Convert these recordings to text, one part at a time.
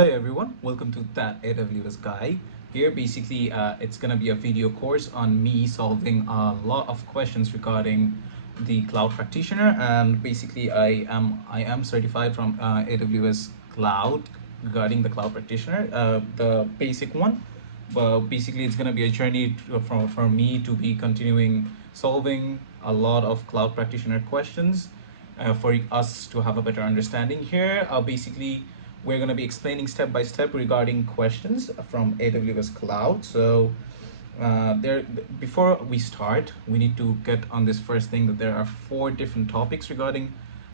Hey everyone, welcome to that AWS guy. Here basically it's gonna be a video course on me solving a lot of questions regarding the cloud practitioner, and basically I am certified from AWS Cloud regarding the cloud practitioner, the basic one. But basically it's gonna be a journey for me to be continuing solving a lot of cloud practitioner questions for us to have a better understanding here. Basically, we're going to be explaining step by step regarding questions from AWS Cloud. So before we start, we need to get on this first thing that there are 4 different topics regarding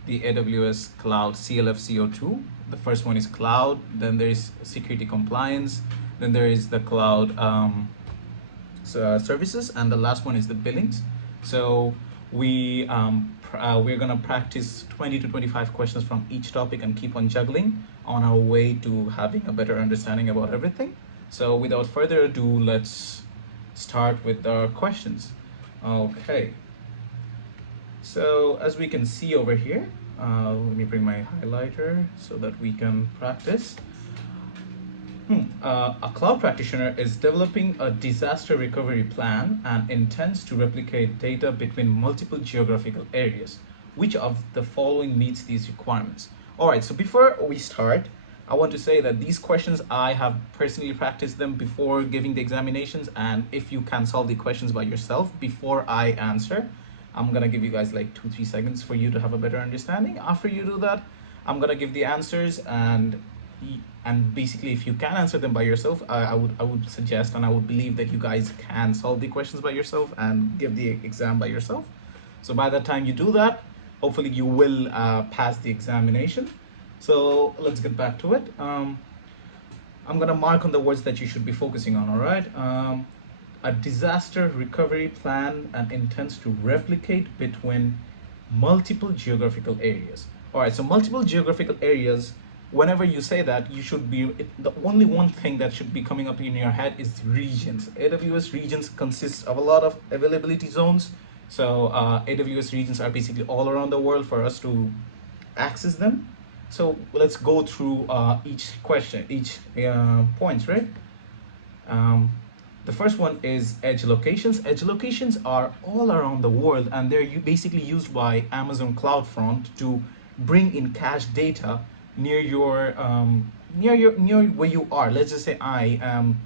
the AWS Cloud CLF-C02. The first one is cloud, then there is security compliance, then there is the cloud services, and the last one is the billings. So we're gonna practice 20 to 25 questions from each topic and keep on juggling on our way to having a better understanding about everything. So without further ado, let's start with our questions. Okay, so as we can see over here, let me bring my highlighter so that we can practice. A cloud practitioner is developing a disaster recovery plan and intends to replicate data between multiple geographical areas. Which of the following meets these requirements? All right, so before we start, I want to say that these questions, I have personally practiced them before giving the examinations, and if you can solve the questions by yourself before I answer, I'm gonna give you guys like 2-3 seconds for you to have a better understanding. After you do that, I'm gonna give the answers, and basically if you can answer them by yourself, I would suggest and I would believe that you guys can solve the questions by yourself and give the exam by yourself. So by the time you do that, hopefully you will pass the examination. So let's get back to it. I'm gonna mark on the words that you should be focusing on. All right. A disaster recovery plan and intends to replicate between multiple geographical areas. All right, so multiple geographical areas, whenever you say that, you should be, the only one thing that should be coming up in your head is regions. AWS regions consists of a lot of availability zones. So AWS regions are basically all around the world for us to access them. So let's go through each question, each points, right? The first one is edge locations. Edge locations are all around the world, and they're basically used by Amazon CloudFront to bring in cache data near where you are. Let's just say I am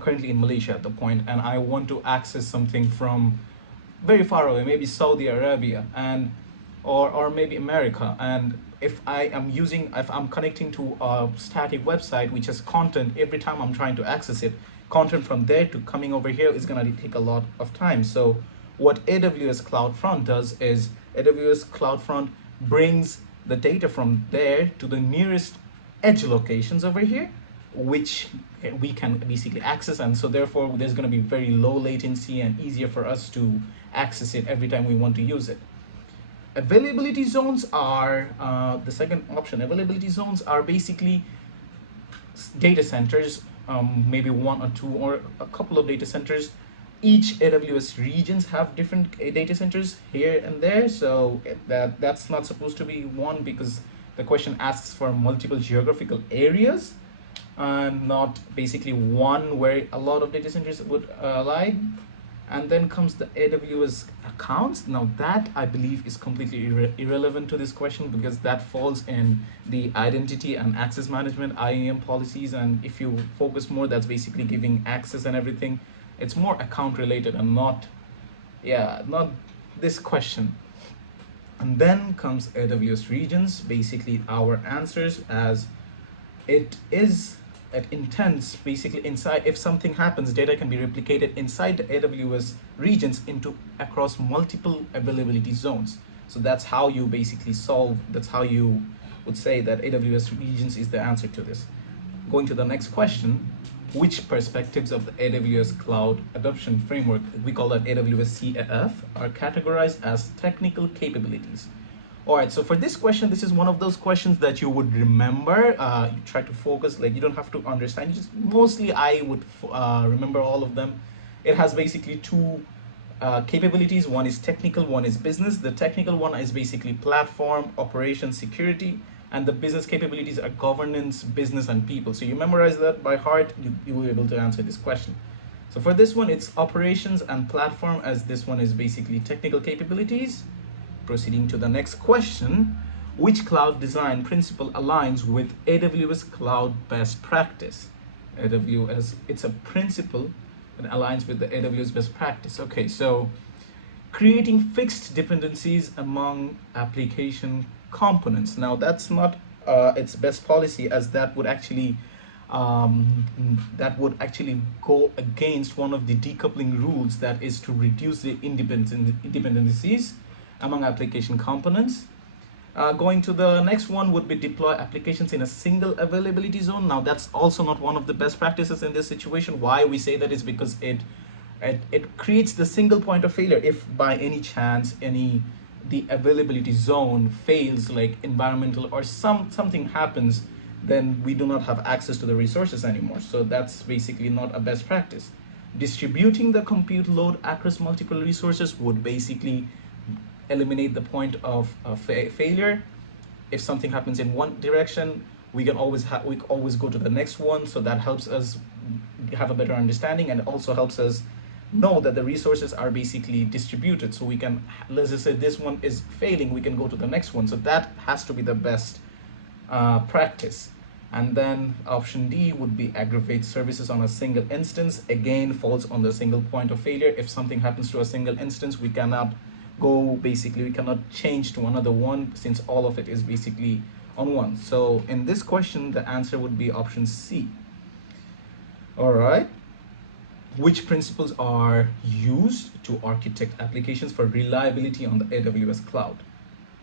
currently in Malaysia at the point, and I want to access something from very far away, maybe Saudi Arabia, and or maybe America. And if I'm connecting to a static website which has content, every time I'm trying to access it, content from there to coming over here is going to take a lot of time. So what AWS CloudFront does is AWS CloudFront brings the data from there to the nearest edge locations over here, which we can basically access, and so therefore there's going to be very low latency and easier for us to access it every time we want to use it. Availability zones are the second option. Availability zones are basically data centers, maybe 1 or 2 or a couple of data centers. Each AWS regions have different data centers here and there, so that's not supposed to be one, because the question asks for multiple geographical areas and not basically one where a lot of data centers would lie. And then comes the AWS accounts. Now that, I believe, is completely irrelevant to this question, because that falls in the identity and access management IAM policies, and if you focus more, that's basically giving access and everything. It's more account related and not this question. And then comes AWS regions, basically our answers, as it intends basically inside, if something happens, data can be replicated inside the AWS regions into across multiple availability zones. So that's how you basically solve, that's how you would say that AWS regions is the answer to this. Going to the next question, which perspectives of the AWS Cloud Adoption Framework, we call that AWS CLF, are categorized as technical capabilities? All right, so for this question, this is one of those questions that you would remember. You try to focus, like you don't have to understand. You just mostly I would remember all of them. It has basically 2 capabilities. One is technical, one is business. The technical one is basically platform, operation, security, and the business capabilities are governance, business, and people. So you memorize that by heart, you will be able to answer this question. So for this one, it's operations and platform, as this one is basically technical capabilities. Proceeding to the next question, which cloud design principle aligns with AWS Cloud Best Practice? AWS, it's a principle that aligns with the AWS Best Practice. Okay, so creating fixed dependencies among application components. Now that's not its best policy, as that would actually go against one of the decoupling rules, that is to reduce the dependencies among application components. Going to the next one would be deploy applications in a single availability zone. Now that's also not one of the best practices in this situation. Why we say that is because it creates the single point of failure. If by any chance the availability zone fails, like environmental or something happens, then we do not have access to the resources anymore. So that's basically not a best practice. Distributing the compute load across multiple resources would basically eliminate the point of failure. If something happens in one direction, we can always go to the next one. So that helps us have a better understanding, and also helps us know that the resources are basically distributed. So we can, let's just say this one is failing, we can go to the next one. So that has to be the best practice. And then option D would be aggregate services on a single instance. Again, falls on the single point of failure. If something happens to a single instance, we cannot change to another one, since all of it is basically on one. So in this question, the answer would be option C. All right. Which principles are used to architect applications for reliability on the AWS cloud?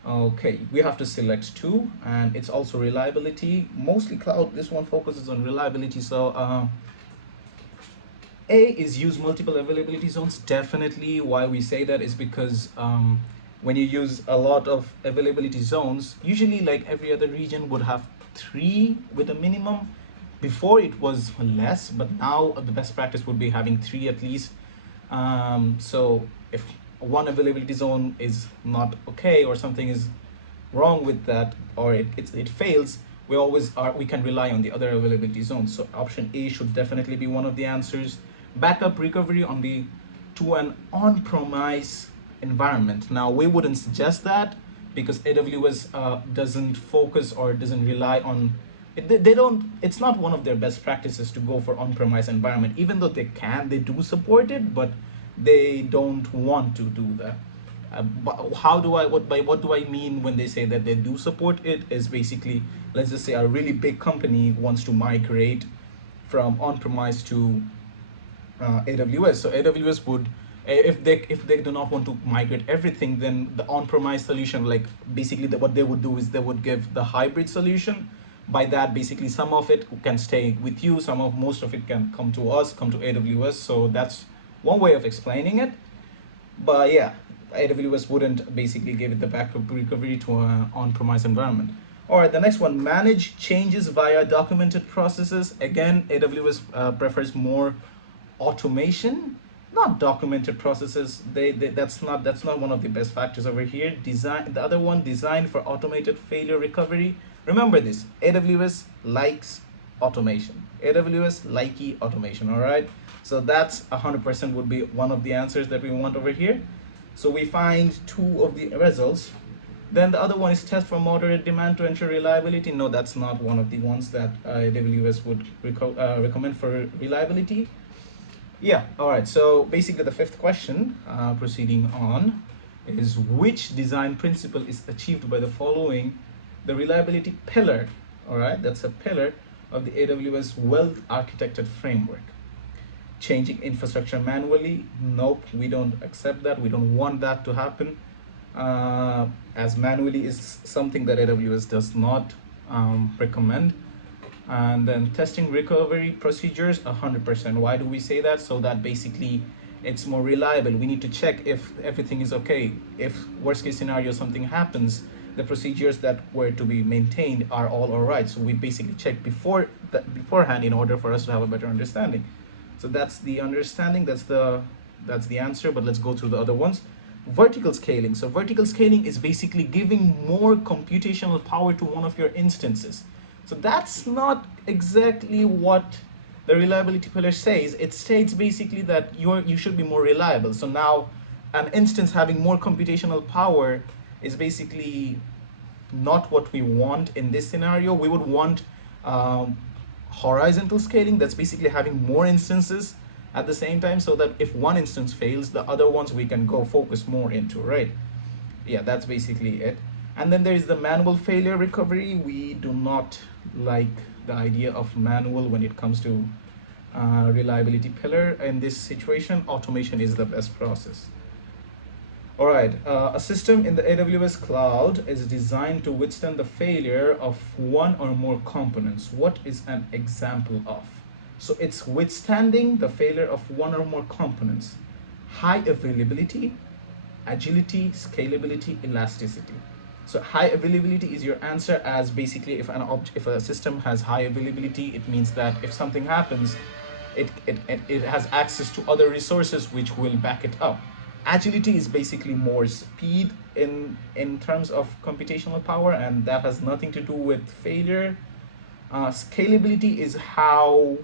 Okay, we have to select two, and it's also reliability. Mostly cloud, this one focuses on reliability. So A is use multiple availability zones. Definitely, why we say that is because when you use a lot of availability zones, usually like every other region would have 3 with a minimum. Before it was less, but now the best practice would be having 3 at least. So if one availability zone is not okay, or something is wrong with that, or it fails, we can rely on the other availability zones. So option A should definitely be one of the answers. Backup recovery to an on-premise environment. Now we wouldn't suggest that, because AWS doesn't focus or doesn't rely on it. It's not one of their best practices to go for on-premise environment, even though they do support it, but they don't want to do that. But what do I mean when they say that they do support it? Is basically, let's just say a really big company wants to migrate from on-premise to AWS. So AWS would, if they do not want to migrate everything, then the on-premise solution, like basically what they would do is they would give the hybrid solution. By that, basically some of it can stay with you, most of it can come to AWS. So that's one way of explaining it. But yeah, AWS wouldn't basically give it the backup recovery to an on-premise environment. All right, the next one, manage changes via documented processes. Again, AWS prefers more automation, not documented processes. That's not one of the best factors over here. The other one, design for automated failure recovery. Remember this, AWS likes automation. AWS likey automation. All right, so that's 100% would be one of the answers that we want over here. So we find 2 of the results. Then the other one is test for moderate demand to ensure reliability. No, that's not one of the ones that AWS would recommend for reliability. Yeah, all right, so basically the 5th question, proceeding on, is which design principle is achieved by the following? The reliability pillar. All right, that's a pillar of the AWS Well-Architected Framework. Changing infrastructure manually? Nope, we don't accept that. We don't want that to happen, as manually is something that AWS does not recommend. And then testing recovery procedures, 100%. Why do we say that? So that basically it's more reliable. We need to check if everything is okay. If worst case scenario something happens, the procedures that were to be maintained are all right. So we basically check beforehand in order for us to have a better understanding. So that's the understanding, that's the answer. But let's go through the other ones. vertical scaling. So vertical scaling is basically giving more computational power to one of your instances. So that's not exactly what the reliability pillar says. It states basically that you should be more reliable. So now an instance having more computational power is basically not what we want in this scenario. We would want horizontal scaling, that's basically having more instances at the same time, so that if one instance fails, the other ones we can go focus more into, right? Yeah, that's basically it. And then there is the manual failure recovery. We do not like the idea of manual when it comes to reliability pillar. In this situation, automation is the best process. All right, a system in the AWS cloud is designed to withstand the failure of one or more components. What is an example of? So it's withstanding the failure of one or more components. High availability, agility, scalability, elasticity. So high availability is your answer, as basically if a system has high availability, it means that if something happens, it has access to other resources which will back it up. Agility is basically more speed in terms of computational power, and that has nothing to do with failure. Scalability is how,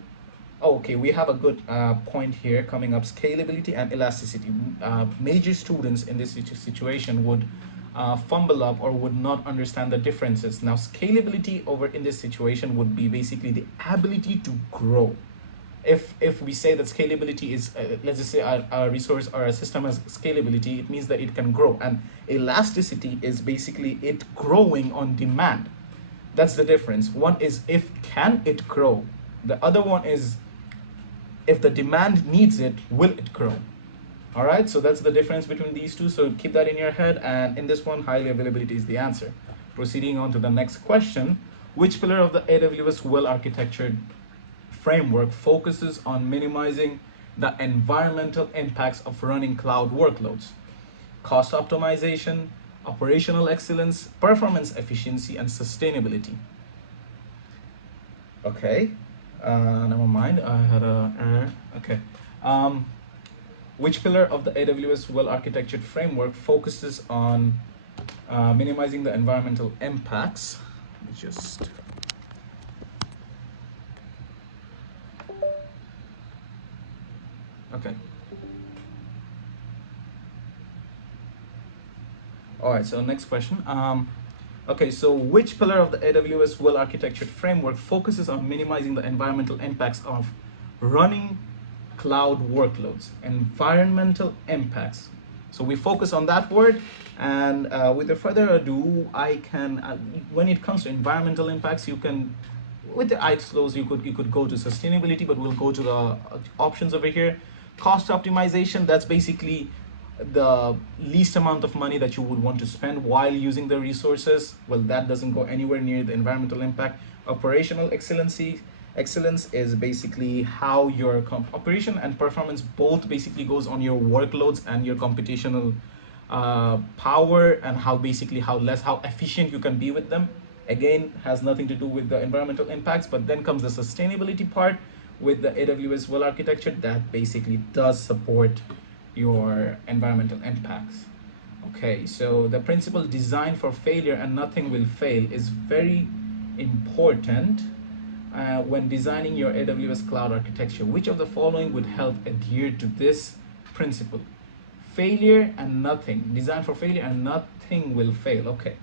okay, we have a good point here coming up. Scalability and elasticity. Major students in this situation would fumble up or would not understand the differences. Now, scalability over in this situation would be basically the ability to grow. If we say that scalability is, let's just say a resource or a system has scalability, it means that it can grow. And elasticity is basically it growing on demand. That's the difference. One is if can it grow. The other one is if the demand needs it, will it grow? All right, so that's the difference between these two. So keep that in your head. And in this one, high availability is the answer. Proceeding on to the next question, which pillar of the AWS Well-Architected Framework focuses on minimizing the environmental impacts of running cloud workloads? Cost optimization, operational excellence, performance efficiency, and sustainability. Okay, never mind, I had a error. Okay. Which pillar of the AWS Well-Architected Framework focuses on minimizing the environmental impacts? Let me just... Okay. All right, so next question. Okay, so which pillar of the AWS Well-Architected Framework focuses on minimizing the environmental impacts of running cloud workloads? Environmental impacts. So we focus on that word, and without further ado, I can, when it comes to environmental impacts, you can, with the eyes closed, you could go to sustainability, but we'll go to the options over here. Cost optimization, that's basically the least amount of money that you would want to spend while using the resources. Well, that doesn't go anywhere near the environmental impact. Operational excellence is basically how your operation and performance both basically goes on your workloads and your computational power, and how efficient you can be with them. Again, has nothing to do with the environmental impacts. But then comes the sustainability part with the AWS Well architecture that basically does support your environmental impacts. Okay, so the principle design for failure and nothing will fail is very important when designing your AWS cloud architecture. Which of the following would help adhere to this principle? Failure and nothing. Design for failure and nothing will fail. Okay.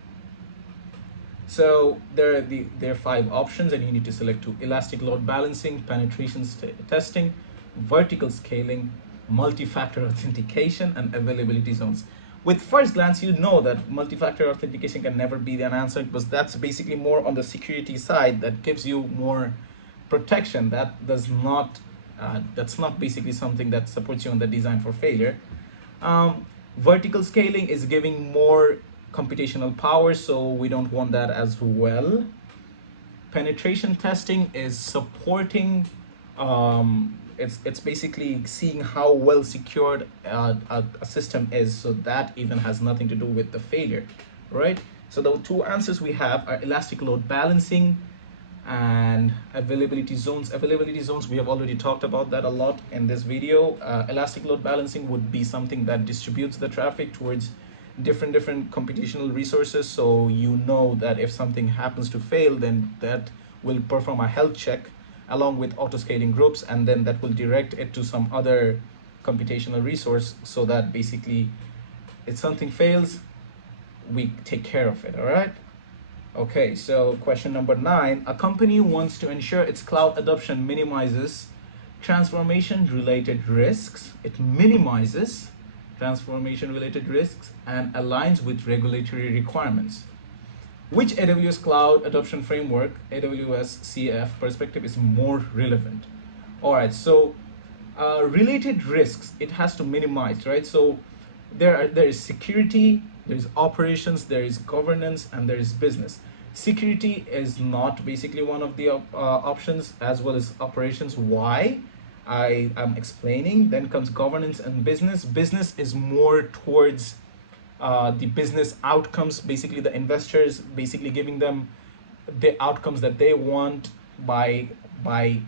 So there are 5 options, and you need to select 2. Elastic load balancing, penetration testing, vertical scaling, multi-factor authentication, and availability zones. With first glance, you know that multi-factor authentication can never be an answer, because that's basically more on the security side that gives you more protection. That does not, that's not basically something that supports you on the design for failure. Vertical scaling is giving more computational power, so we don't want that as well. Penetration testing is supporting, it's basically seeing how well secured a system is, so that even has nothing to do with the failure, right? So the 2 answers we have are elastic load balancing and availability zones. Availability zones, we have already talked about that a lot in this video. Elastic load balancing would be something that distributes the traffic towards different computational resources, so you know that if something happens to fail, then that will perform a health check along with auto-scaling groups, and then that will direct it to some other computational resource, so that basically if something fails, we take care of it. All right. Okay, so question number 9. A company wants to ensure its cloud adoption minimizes transformation-related risks. It minimizes transformation-related risks and aligns with regulatory requirements. Which AWS Cloud Adoption Framework, AWS CF perspective is more relevant? All right, so related risks, it has to minimize, right? So there is security, there is operations, there is governance, and there is business. Security is not basically one of the options, as well as operations. Why? I am explaining. Then comes governance and business. Business is more towards the business outcomes, basically the investors, basically giving them the outcomes that they want by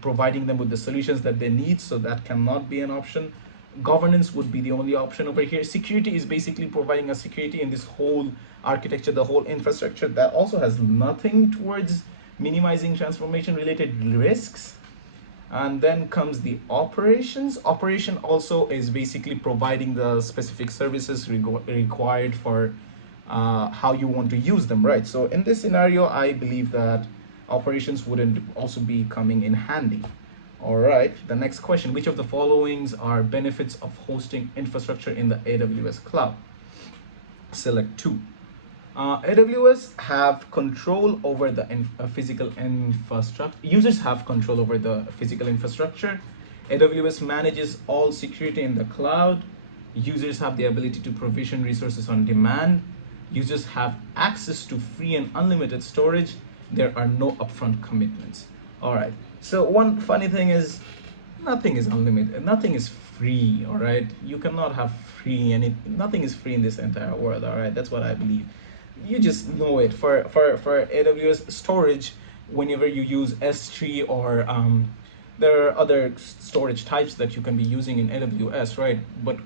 providing them with the solutions that they need. So that cannot be an option. Governance would be the only option over here. Security is basically providing a security in this whole architecture, the whole infrastructure, that also has nothing towards minimizing transformation related risks. And then comes the operations. Operation also is basically providing the specific services required for how you want to use them, right? So in this scenario, I believe that operations wouldn't also be coming in handy. All right, the next question: which of the followings are benefits of hosting infrastructure in the AWS cloud? Select 2. AWS have control over the physical infrastructure. Users have control over the physical infrastructure. AWS manages all security in the cloud. Users have the ability to provision resources on demand. Users have access to free and unlimited storage. There are no upfront commitments. All right, so one funny thing is nothing is unlimited, nothing is free. All right, you cannot have free, nothing is free in this entire world. All right, that's what I believe. You just know it. For AWS storage, whenever you use S3 or there are other storage types that you can be using in AWS, right? But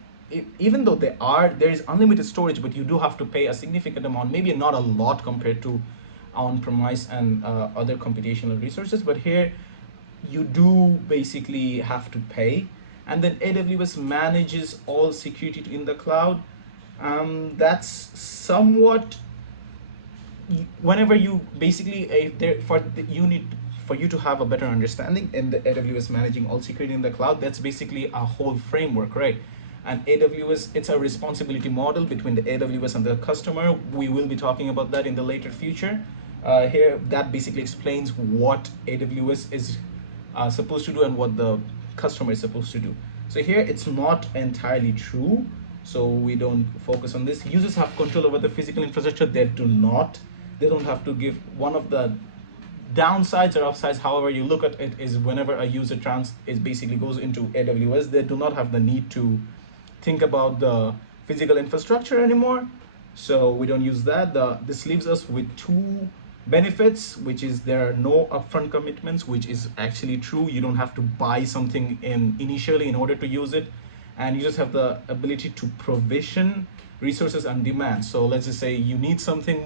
even though there is unlimited storage, but you do have to pay a significant amount, maybe not a lot compared to on-premise and other computational resources, but here you do basically have to pay. And then AWS manages all security in the cloud. That's somewhat, whenever you basically for you to have a better understanding in the AWS managing all security in the cloud, that's basically a whole framework, right? And AWS, it's a responsibility model between the AWS and the customer. We will be talking about that in the later future. Here, that basically explains what AWS is supposed to do and what the customer is supposed to do. So here, it's not entirely true, so we don't focus on this. Users have control over the physical infrastructure. They don't have to give. One of the downsides or upsides, however you look at it, is whenever a user basically goes into AWS, they do not have the need to think about the physical infrastructure anymore. So we don't use that. This leaves us with 2 benefits, which is there are no upfront commitments, which is actually true. You don't have to buy something initially in order to use it, and you just have the ability to provision resources on demand. So let's just say you need something,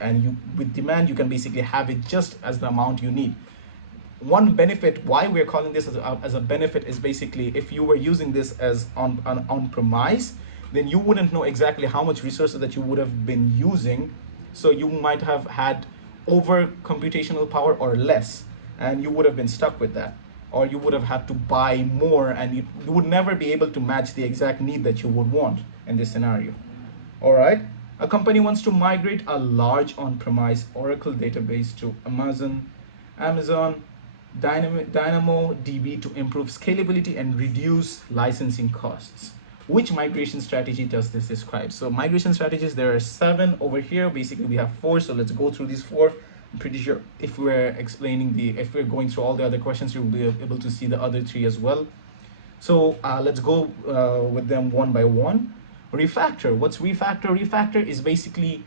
and with demand you can basically have it just as the amount you need. One benefit, why we're calling this as a benefit, is basically if you were using this as on-premise, then you wouldn't know exactly how much resources that you would have been using. So you might have had over computational power or less, and you would have been stuck with that. Or you would have had to buy more, and you would never be able to match the exact need that you would want in this scenario. All right, a company wants to migrate a large on-premise Oracle database to Amazon DynamoDB to improve scalability and reduce licensing costs. Which migration strategy does this describe? So migration strategies, there are 7 over here. Basically, we have 4, so let's go through these 4. I'm pretty sure if we're going through all the other questions, you'll be able to see the other 3 as well. So let's go with them one by one. Refactor. What's refactor? Refactor is basically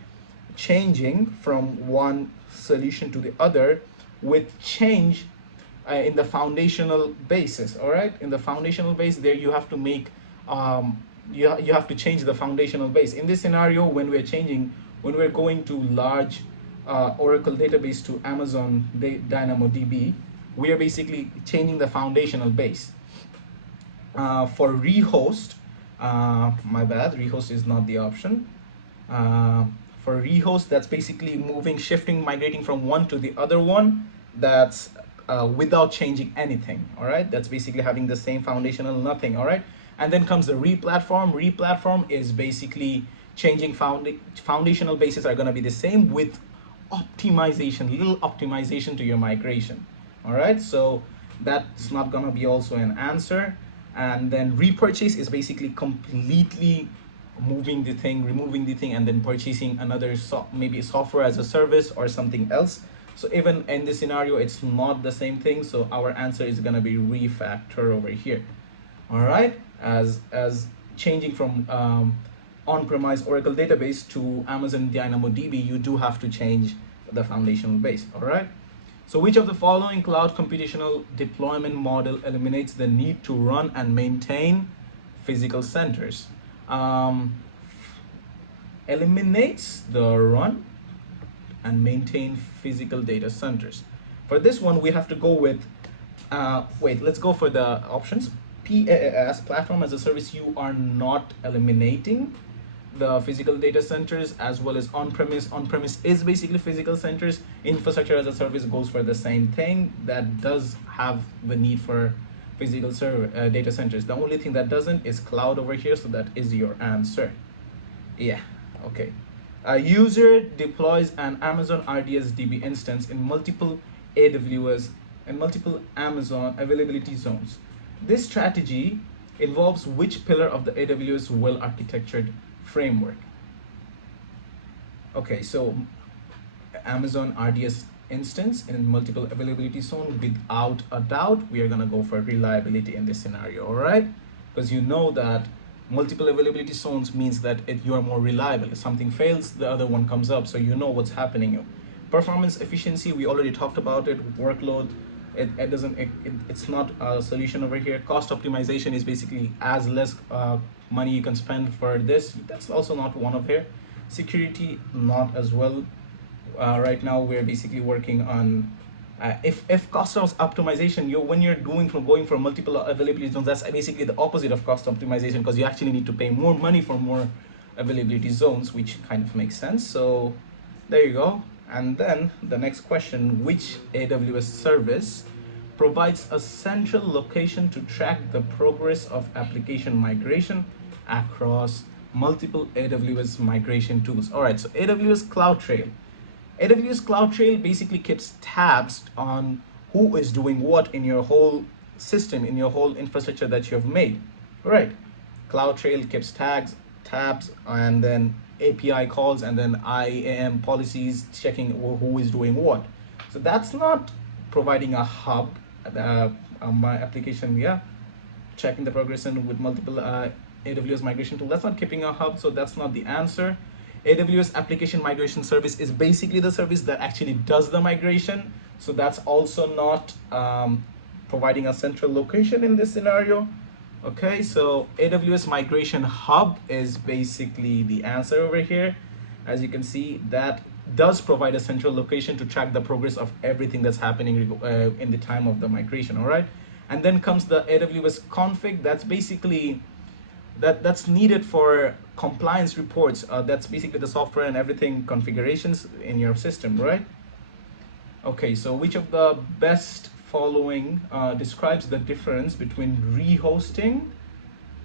changing from one solution to the other with change in the foundational basis. All right, in the foundational base, there you have to make you have to change the foundational base. In this scenario, when we're going to large Oracle database to Amazon DynamoDB, we are basically changing the foundational base. For rehost, my bad, rehost is not the option. For rehost, that's basically shifting, migrating from one to the other one. That's without changing anything. All right, that's basically having the same foundational nothing. All right, and then comes the replatform. Replatform is basically changing foundational bases are going to be the same with optimization, little optimization to your migration. All right, so that's not going to be also an answer. And then repurchase is basically completely moving the thing, removing the thing, and then purchasing another maybe software as a service or something else. So even in this scenario, it's not the same thing. So our answer is going to be refactor over here. All right, as changing from on-premise Oracle database to Amazon DynamoDB, you do have to change the foundational base. All right. So which of the following cloud computational deployment model eliminates the need to run and maintain physical centers? Eliminates the run and maintain physical data centers. For this one, we have to go with, let's go for the options. PaaS, platform as a service, you are not eliminating the physical data centers, as well as on-premise. On-premise is basically physical centers. Infrastructure as a service goes for the same thing. That does have the need for physical data centers. The only thing that doesn't is cloud over here, so that is your answer. Yeah, okay. A user deploys an Amazon RDS DB instance in multiple AWS and multiple Amazon availability zones. This strategy involves which pillar of the AWS Well-Architected Framework? Okay, so Amazon RDS instance in multiple availability zone, without a doubt, we are gonna go for reliability in this scenario, all right? Because you know that multiple availability zones means that you are more reliable. If something fails, the other one comes up, so you know what's happening. Performance efficiency, we already talked about it. Workload, it's not a solution over here. Cost optimization is basically as less money you can spend for this. That's also not one of here. Security, not as well. Right now we're basically working on if cost optimization, when you're going for multiple availability zones, that's basically the opposite of cost optimization, because you actually need to pay more money for more availability zones, which kind of makes sense. So there you go. And then the next question, which AWS service provides a central location to track the progress of application migration across multiple AWS migration tools? All right, so AWS Cloud Trail. AWS Cloud Trail basically keeps tabs on who is doing what in your whole system, in your whole infrastructure that you have made. All right, Cloud Trail keeps tabs, and then API calls, and then IAM policies, checking who is doing what. So that's not providing a hub. My application, yeah, checking the progression with multiple AWS migration tool. That's not keeping a hub, so that's not the answer. AWS Application Migration Service is basically the service that actually does the migration, so that's also not providing a central location in this scenario. Okay, so AWS Migration Hub is basically the answer over here. As you can see, that does provide a central location to track the progress of everything that's happening in the time of the migration. All right, and then comes the AWS config. That's basically that's needed for compliance reports. That's basically the software and everything configurations in your system, right? Okay, so which of the best following describes the difference between rehosting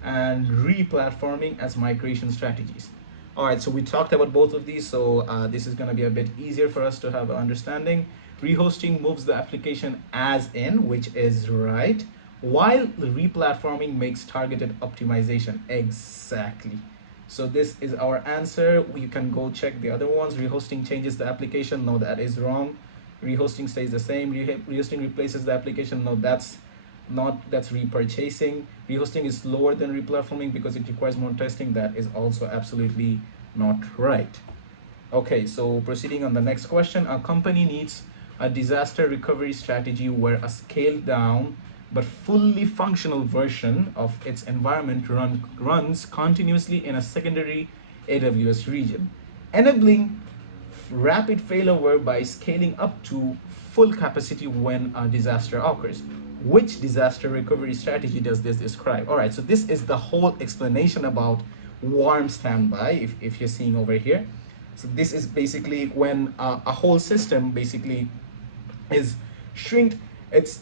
and replatforming as migration strategies? All right, so we talked about both of these, so this is going to be a bit easier for us to have an understanding. Rehosting moves the application as in, which is right, while replatforming makes targeted optimization. Exactly. So this is our answer. We can go check the other ones. Rehosting changes the application. No, that is wrong. Rehosting stays the same. Rehosting replaces the application. No, that's repurchasing. Rehosting is slower than replatforming because it requires more testing. That is also absolutely not right. Okay, so proceeding on the next question. A company needs a disaster recovery strategy where a scaled down but fully functional version of its environment runs continuously in a secondary AWS region, enabling rapid failover by scaling up to full capacity when a disaster occurs. Which disaster recovery strategy does this describe? All right, so this is the whole explanation about warm standby, if you're seeing over here. So this is basically when a whole system basically is shrinked. It's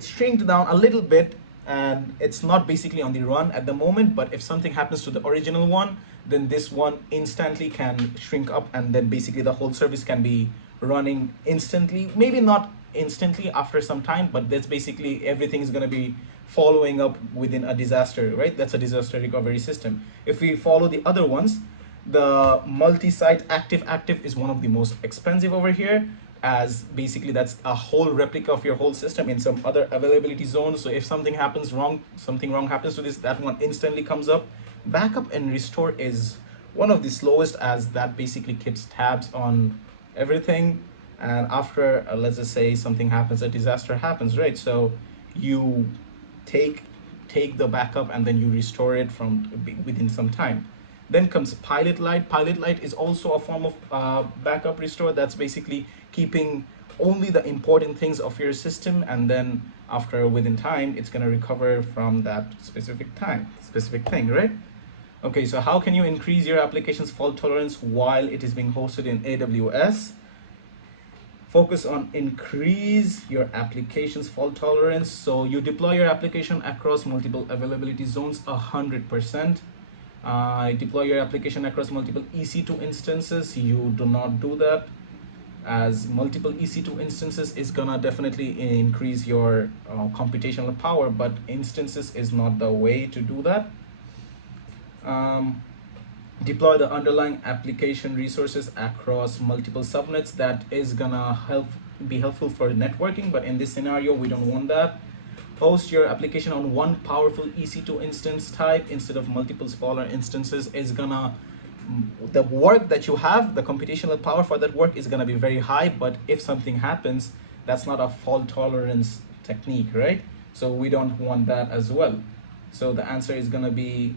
shrinked down a little bit, and it's not basically on the run at the moment, but if something happens to the original one, then this one instantly can shrink up, and then basically the whole service can be running instantly. Maybe not instantly after some time, but that's basically everything is going to be following up within a disaster, right? That's a disaster recovery system. If we follow the other ones, the multi-site active is one of the most expensive over here, as basically that's a whole replica of your whole system in some other availability zone. So if something wrong happens to this, that one instantly comes up. Backup and restore is one of the slowest, as that basically keeps tabs on everything, and after let's just say something happens, a disaster happens, right? So you take the backup and then you restore it from within some time. Then comes Pilot Light. Pilot Light is also a form of backup restore. That's basically keeping only the important things of your system, and then after within time, it's going to recover from that specific thing, right? Okay, so how can you increase your application's fault tolerance while it is being hosted in AWS? Focus on increase your application's fault tolerance. So you deploy your application across multiple availability zones 100%. Deploy your application across multiple EC2 instances. You do not do that, as multiple EC2 instances is gonna definitely increase your computational power, but instances is not the way to do that. Deploy the underlying application resources across multiple subnets. That is gonna be helpful for networking, but in this scenario we don't want that. Host your application on one powerful EC2 instance type instead of multiple smaller instances. Is gonna, the work that you have, the computational power for that work is gonna be very high, but if something happens, that's not a fault tolerance technique, right? So we don't want that as well. So the answer is gonna be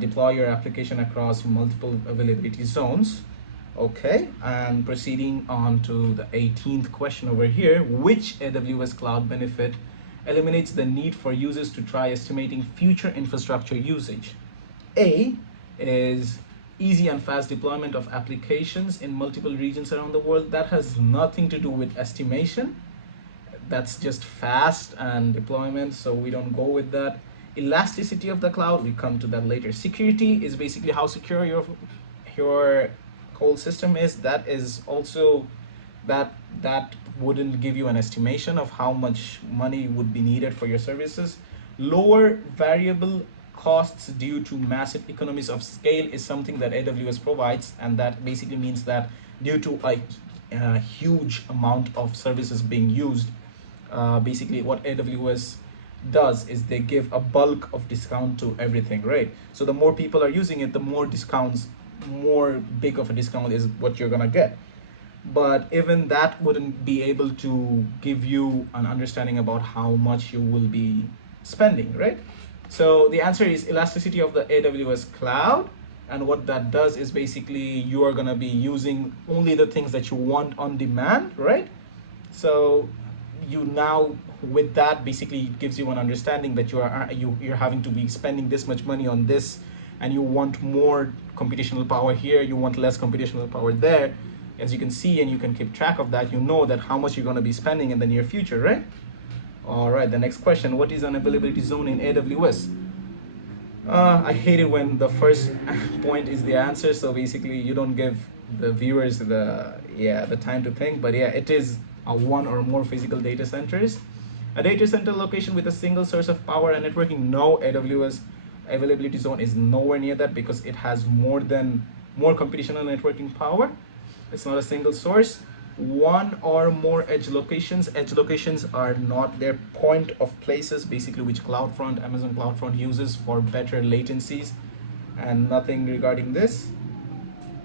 deploy your application across multiple availability zones. Okay, and proceeding on to the 18th question over here. Which AWS cloud benefit eliminates the need for users to try estimating future infrastructure usage? A is easy and fast deployment of applications in multiple regions around the world. That has nothing to do with estimation. That's just fast and deployment, so we don't go with that. Elasticity of the cloud, we come to that later. Security is basically how secure your whole system is. That is also that wouldn't give you an estimation of how much money would be needed for your services. Lower variable costs due to massive economies of scale is something that AWS provides, and that basically means that due to a huge amount of services being used, basically what AWS does is they give a bulk of discount to everything, right? So the more people are using it, the more discounts, more big of a discount is what you're gonna get. But even that wouldn't be able to give you an understanding about how much you will be spending, right? So the answer is elasticity of the AWS cloud, and what that does is basically you are gonna be using only the things that you want on demand, right? So you now, with that, basically it gives you an understanding that you're having to be spending this much money on this, and you want more computational power here, you want less computational power there. As you can see, and you can keep track of that, you know that how much you're going to be spending in the near future, right? All right, the next question: what is an availability zone in AWS? I hate it when the first point is the answer, so basically you don't give the viewers the time to think. But yeah, it is a one or more physical data centers. A data center location with a single source of power and networking. No, AWS availability zone is nowhere near that, because it has more computational networking power. It's not a single source. One or more edge locations. Edge locations are not their point of places, basically, which Amazon CloudFront uses for better latencies, and nothing regarding this.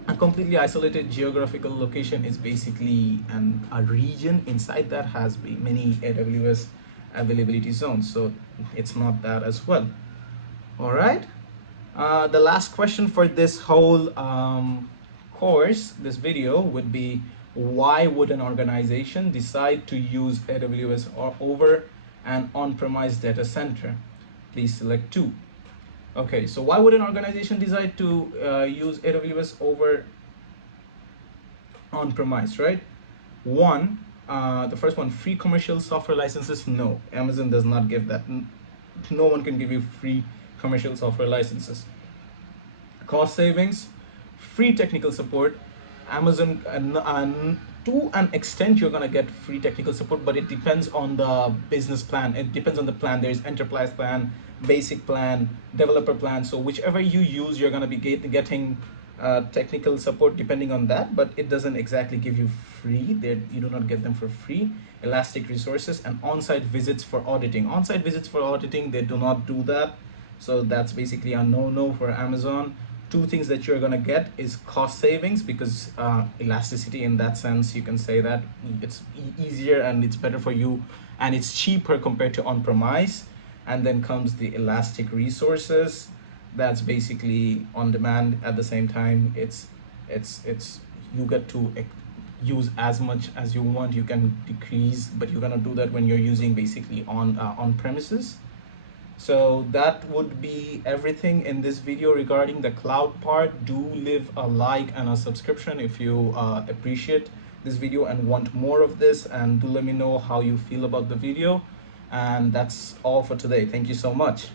A completely isolated geographical location is basically a region inside that has many AWS availability zones. So it's not that as well. All right. The last question for this whole course, this video, would be, why would an organization decide to use AWS or over an on-premise data center? Please select 2. Okay, so why would an organization decide to use AWS over on-premise, right? One, the first one, free commercial software licenses. No, Amazon does not give that. No one can give you free commercial software licenses. Cost savings, free technical support. Amazon, to an extent, you're gonna get free technical support, but it depends on the business plan. It depends on the plan. There's enterprise plan, basic plan, developer plan. So whichever you use, you're gonna be getting technical support depending on that, but it doesn't exactly give you free. You do not get them for free. Elastic resources and on-site visits for auditing. On-site visits for auditing, they do not do that. So that's basically a no-no for Amazon. 2 things that you're gonna get is cost savings, because elasticity, in that sense, you can say that it's easier and it's better for you and it's cheaper compared to on-premise. And then comes the elastic resources. That's basically on demand. At the same time, it's you get to use as much as you want. You can decrease, but you're gonna do that when you're using basically on premises. So that would be everything in this video regarding the cloud part. Do leave a like and a subscription if you appreciate this video and want more of this, and do let me know how you feel about the video. And that's all for today. Thank you so much.